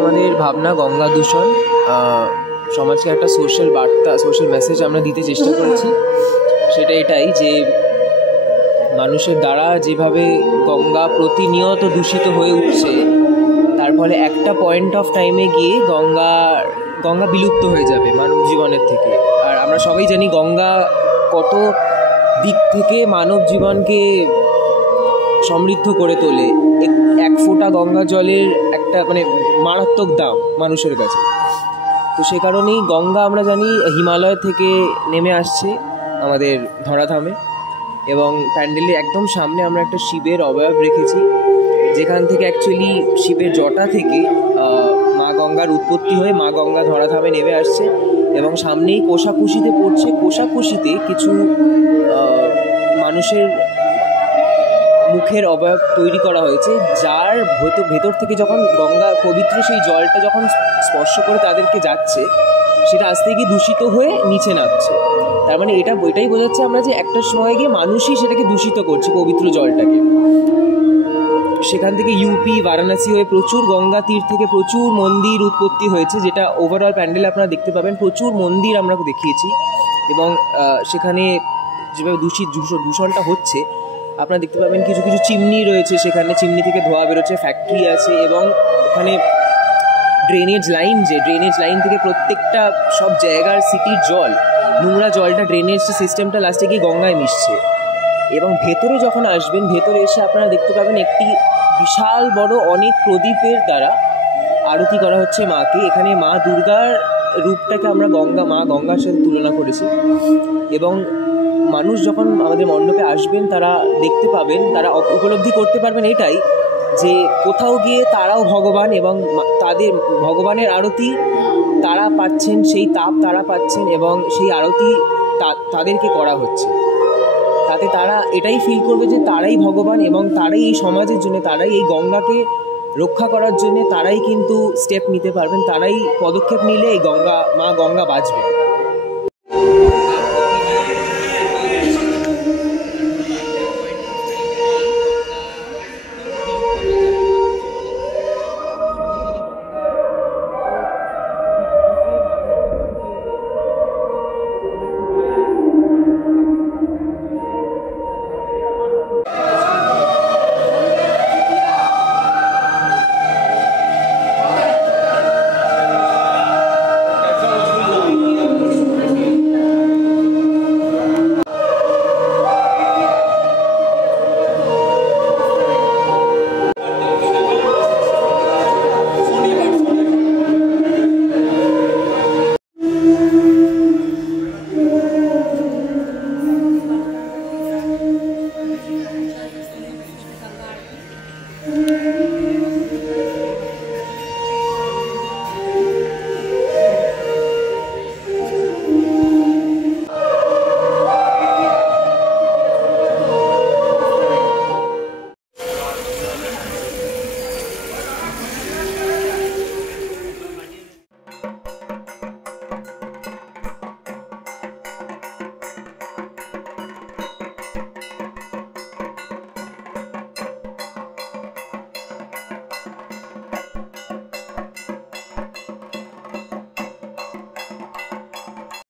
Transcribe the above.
আমাদের ভাবনা গঙ্গা দূষণ, সমাজকে একটা সোশ্যাল বার্তা, সোশ্যাল মেসেজ আমরা দিতে চেষ্টা করেছি। সেটা এটাই যে মানুষের দ্বারা যেভাবে গঙ্গা প্রতিনিয়ত দূষিত হয়ে উঠছে, তার ফলে একটা পয়েন্ট অফ টাইমে গিয়ে গঙ্গা বিলুপ্ত হয়ে যাবে মানব জীবনের থেকে। আর আমরা সবাই জানি গঙ্গা কত দিক থেকে মানব জীবনকে সমৃদ্ধ করে তোলে। এক ফোঁটা গঙ্গা জলের একটা মারাত্মক দাম মানুষের কাছে। তো সে কারণেই গঙ্গা আমরা জানি হিমালয় থেকে নেমে আসছে আমাদের ধরাধামে, এবং প্যান্ডেলের একদম সামনে আমরা একটা শিবের অবয়ব রেখেছি, যেখান থেকে অ্যাকচুয়ালি শিবের জটা থেকে মা গঙ্গার উৎপত্তি হয়ে মা গঙ্গা ধরাধামে নেমে আসছে। এবং সামনেই কোষাকুষিতে পড়ছে, কোষাকুষিতে কিছু মানুষের মুখের অবয়ব তৈরি করা হয়েছে, যার ভেতর থেকে যখন গঙ্গা পবিত্র সেই জলটা যখন স্পর্শ করে তাদেরকে যাচ্ছে, সেটা আস্তে গিয়ে দূষিত হয়ে নিচে নামছে। তার মানে এটাই বোঝাচ্ছে আমরা যে একটা সময় গিয়ে মানুষই সেটাকে দূষিত করছে, পবিত্র জলটাকে। সেখান থেকে ইউপি, বারাণসী হয়ে প্রচুর গঙ্গা তীর থেকে প্রচুর মন্দির উৎপত্তি হয়েছে, যেটা ওভারঅল প্যান্ডেলে আপনারা দেখতে পাবেন। প্রচুর মন্দির আমরা দেখিয়েছি, এবং সেখানে যেভাবে দূষণটা হচ্ছে আপনারা দেখতে পাবেন। কিছু কিছু চিমনি রয়েছে, সেখানে চিমনি থেকে ধোঁয়া বেরোচ্ছে, ফ্যাক্টরি আছে, এবং ওখানে ড্রেনেজ লাইন থেকে প্রত্যেকটা সব জায়গার সিটির জল, নোংরা জলটা, ড্রেনেজ সিস্টেমটা লাস্টে গিয়ে গঙ্গায় মিশছে। এবং ভেতরে যখন আসবেন, ভেতরে এসে আপনারা দেখতে পাবেন একটি বিশাল বড় অনেক প্রদীপের দ্বারা আরতি করা হচ্ছে মাকে। এখানে মা দুর্গার রূপটাকে আমরা মা গঙ্গার সাথে তুলনা করেছি। এবং মানুষ যখন আমাদের মণ্ডপে আসবেন, তারা দেখতে পাবেন, তারা উপলব্ধি করতে পারবেন এটাই যে কোথাও গিয়ে তারাও ভগবান, এবং তাদের ভগবানের আরতি তারা পাচ্ছেন, সেই তাপ তারা পাচ্ছেন, এবং সেই আরতি তাদেরকে করা হচ্ছে। তাতে তারা এটাই ফিল করবে যে তারাই ভগবান, এবং তারাই এই সমাজের জন্য, তারাই এই গঙ্গাকে রক্ষা করার জন্য তারাই কিন্তু স্টেপ নিতে পারবেন। তারাই পদক্ষেপ নিলে এই মা গঙ্গা বাঁচবে।